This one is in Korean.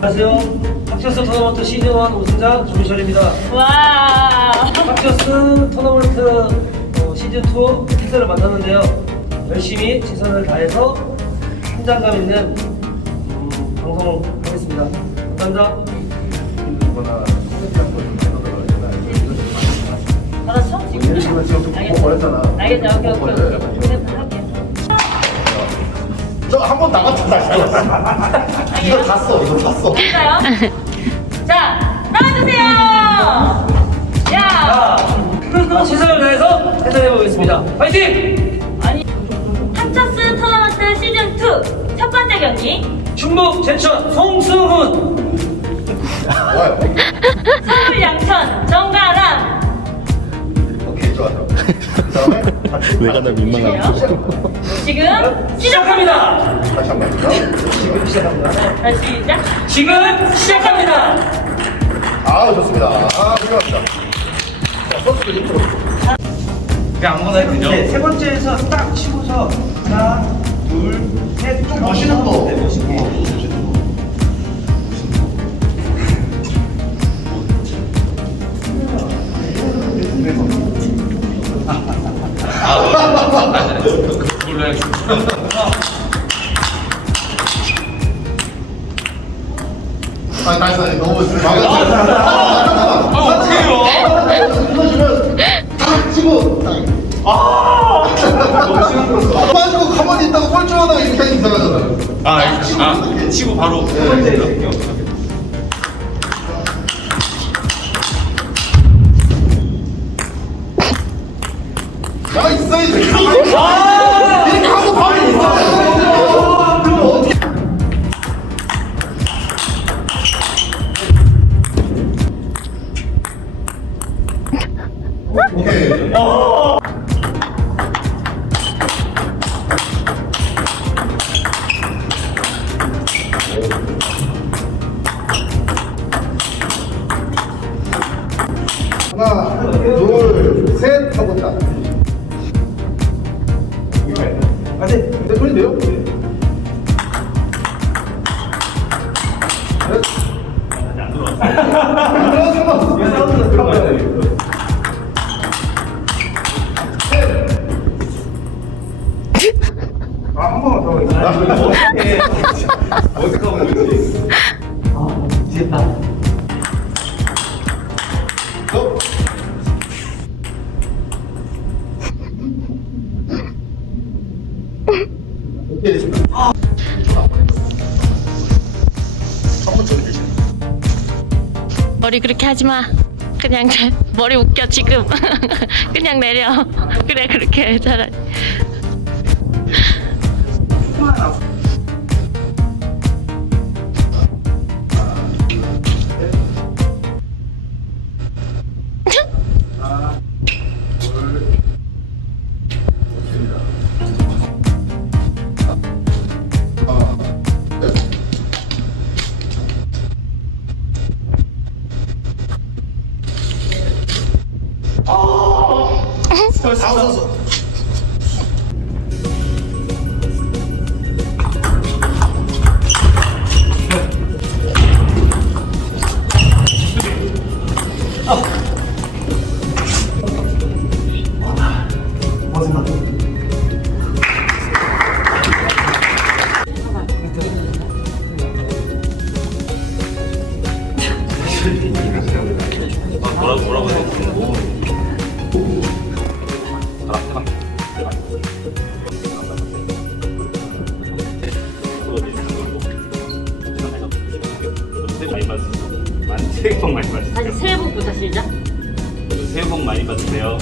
안녕하세요. 닥쳐스 토너먼트 시즌 1 우승자 조민철입니다. 와. 닥쳐스 토너먼트 어, 시즌 2 해설을 만났는데요. 열심히 최선을 다해서 현장감 있는 음, 방송을 하겠습니다. 감사합니다. 걸좀 해놓으려고 했잖아. 받았어? 지금? 알겠어. 알겠어. 오케이, 오케이. 오케이. 할게. 저한 번 나갔다 다시 이거 탔어 이거 탔어 할까요? 자, 나와주세요! 야! 자, 최선을 다해서 해설해 보겠습니다. 파이팅! 아니, 탑차스 토너먼트 시즌2 첫 번째 경기. 충북 제천 송수훈 좋아요 서울 양천 정가람. 오케이 좋아 좋아 그 다음에 내가 나 민망하고 지금 시작! 시작합니다. 다시 한번 해보자 지금 시작합니다. 다시 시작. 지금 시작합니다. 아 좋습니다 아 훌륭합니다 자 선수들 인트로 그냥 아무거나 해도 되죠? 네, 세 번째에서 딱 치고서 하나, 둘, 셋. 좀 멋있는 거 네, 멋있는 거. 아 다시 다시 너무 아 어떡해요 눌러주면 딱 치고 아 빠지고 가만히 있다가 뻘쭘하다가 이렇게 하니 이상하잖아요 아, 아, 치고 바로. 야 둘 셋 하고 딱 아, 네. 네, 소리인데요? 네. 안 들어왔어. 안 들어왔어. 아, 한 번만 더 하겠습니다. 어떻게 하면 되지? 머리 그렇게 하지 마. 그냥 내- 머리 웃겨 지금. 그냥 내려. 그래 그렇게 해 차라리. 뭐라고, 뭐라고 해야 되지? 새해 복 많이 받으세요. 새해 복 많이 받으세요.